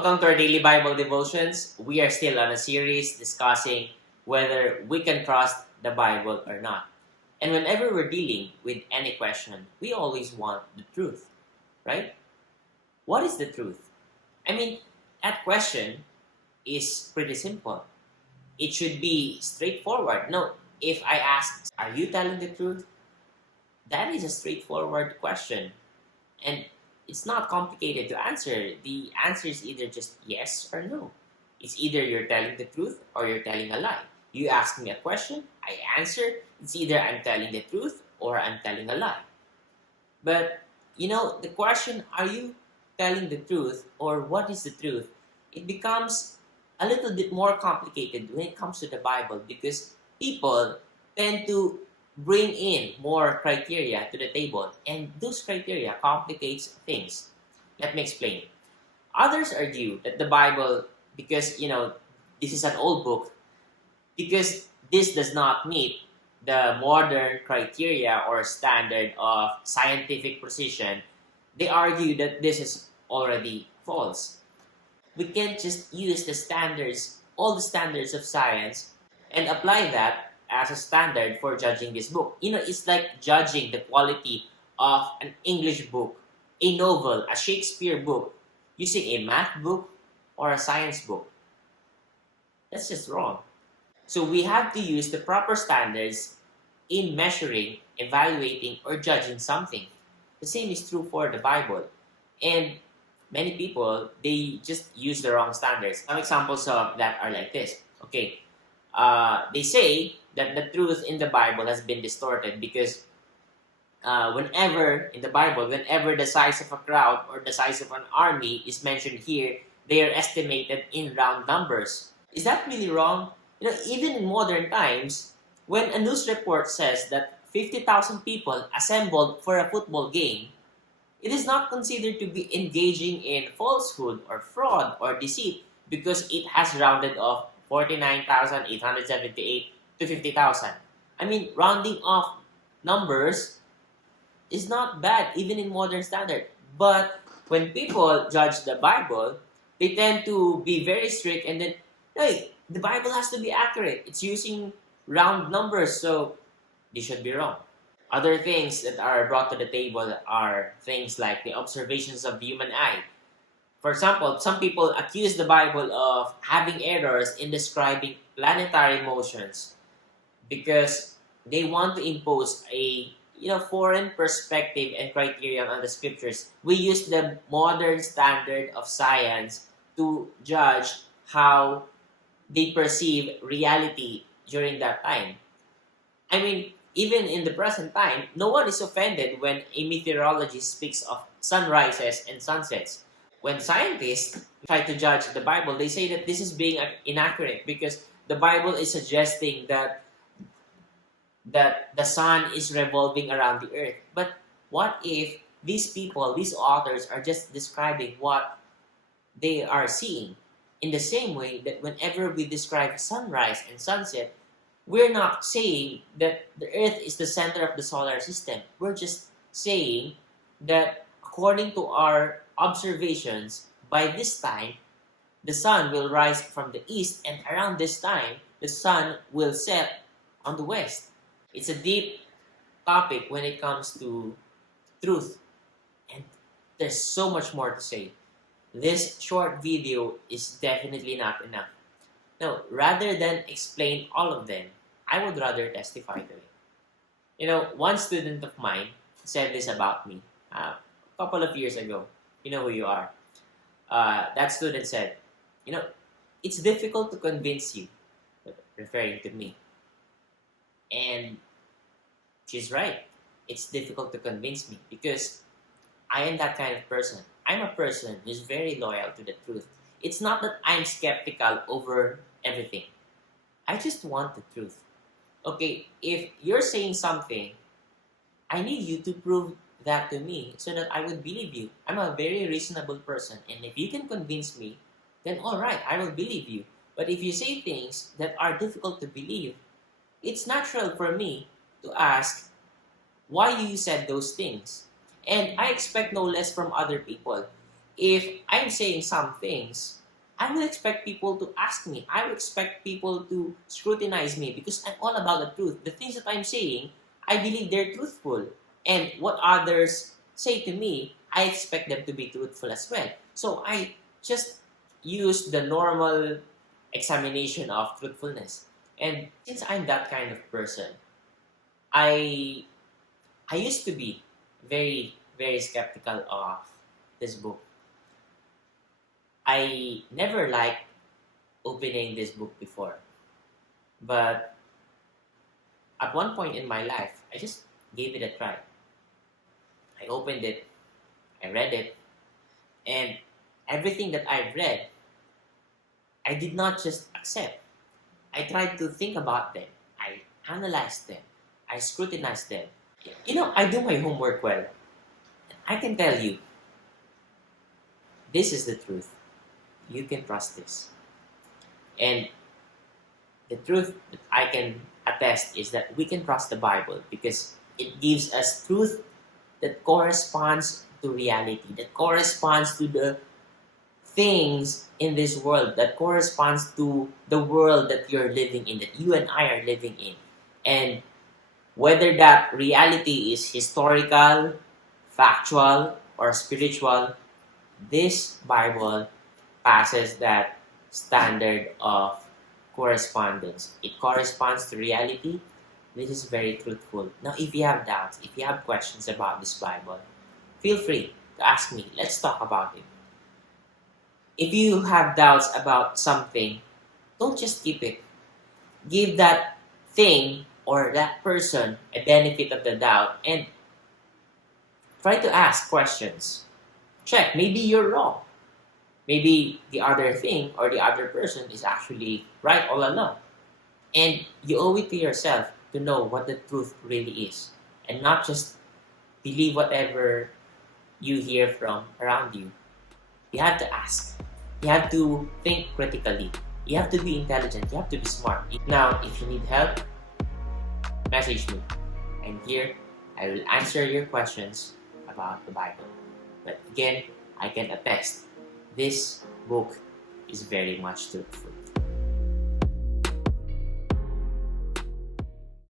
Welcome to our daily Bible devotions. We are still on a series discussing whether we can trust the Bible or not. And whenever we're dealing with any question, we always want the truth, right? What is the truth? I mean, that question is pretty simple. It should be straightforward. No, if I ask, are you telling the truth? That is a straightforward question. And it's not complicated to answer. The answer is either just yes or no. It's either you're telling the truth or you're telling a lie. You ask me a question, I answer. It's either I'm telling the truth or I'm telling a lie. But, the question, are you telling the truth or what is the truth? It becomes a little bit more complicated when it comes to the Bible because people tend to bring in more criteria to the table, and those criteria complicates things. Let me explain. Others argue that the Bible, because this is an old book, because this does not meet the modern criteria or standard of scientific precision, they argue that this is already false. We can't just use all the standards of science, and apply that as a standard for judging this book. It's like judging the quality of an English book, a novel, a Shakespeare book, using a math book or a science book. That's just wrong. So we have to use the proper standards in measuring, evaluating, or judging something. The same is true for the Bible. And many people, they just use the wrong standards. Some examples of that are like this. Okay, they say that the truth in the Bible has been distorted because whenever the size of a crowd or the size of an army is mentioned here, they are estimated in round numbers. Is that really wrong? Even in modern times, when a news report says that 50,000 people assembled for a football game, it is not considered to be engaging in falsehood or fraud or deceit because it has rounded off 49,878 to 50,000. I mean, rounding off numbers is not bad, even in modern standard. But when people judge the Bible, they tend to be very strict and then, hey, the Bible has to be accurate. It's using round numbers, so they should be wrong. Other things that are brought to the table are things like the observations of the human eye. For example, some people accuse the Bible of having errors in describing planetary motions because they want to impose a foreign perspective and criterion on the scriptures. We use the modern standard of science to judge how they perceive reality during that time. I mean, even in the present time, no one is offended when a meteorologist speaks of sunrises and sunsets. When scientists try to judge the Bible, they say that this is being inaccurate because the Bible is suggesting that the sun is revolving around the earth. But what if these authors are just describing what they are seeing? In the same way that whenever we describe sunrise and sunset, we're not saying that the earth is the center of the solar system. We're just saying that according to our observations, by this time, the sun will rise from the east, and around this time, the sun will set on the west. It's a deep topic when it comes to truth, and there's so much more to say. This short video is definitely not enough. Now, rather than explain all of them, I would rather testify to it. One student of mine said this about me a couple of years ago. You know who you are. That student said, it's difficult to convince you, referring to me. And she's right. It's difficult to convince me because I am that kind of person. I'm a person who's very loyal to the truth. It's not that I'm skeptical over everything. I just want the truth. Okay, if you're saying something, I need you to prove that to me so that I would believe you. I'm a very reasonable person, and if you can convince me, then all right, I will believe you. But if you say things that are difficult to believe, it's natural for me to ask why you said those things. And I expect no less from other people. if I'm saying some things, I will expect people to ask me. I will expect people to scrutinize me because I'm all about the truth. The things that I'm saying, I believe they're truthful. And what others say to me, I expect them to be truthful as well. So I just use the normal examination of truthfulness. And since I'm that kind of person, I I used to be very, very skeptical of this book. I never liked opening this book before. But at one point in my life, I just gave it a try. I opened it, I read it, and everything that I've read, I did not just accept. I tried to think about them. I analyzed them. I scrutinized them. I do my homework well. I can tell you, this is the truth. You can trust this. And the truth that I can attest is that we can trust the Bible because it gives us truth that corresponds to reality, that corresponds to the things in this world, that corresponds to the world that you're living in, that you and I are living in. And whether that reality is historical, factual, or spiritual, this Bible passes that standard of correspondence. It corresponds to reality. This is very truthful. Now, if you have doubts, if you have questions about this Bible, feel free to ask me. Let's talk about it. If you have doubts about something, don't just keep it. Give that thing or that person a benefit of the doubt and try to ask questions. Check, maybe you're wrong. Maybe the other thing or the other person is actually right all along. And you owe it to yourself to know what the truth really is and not just believe whatever you hear from around you. You have to ask. You have to think critically. You have to be intelligent. You have to be smart. Now, if you need help, message me. I'm here. I will answer your questions about the Bible. But again, I can attest, this book is very much truthful.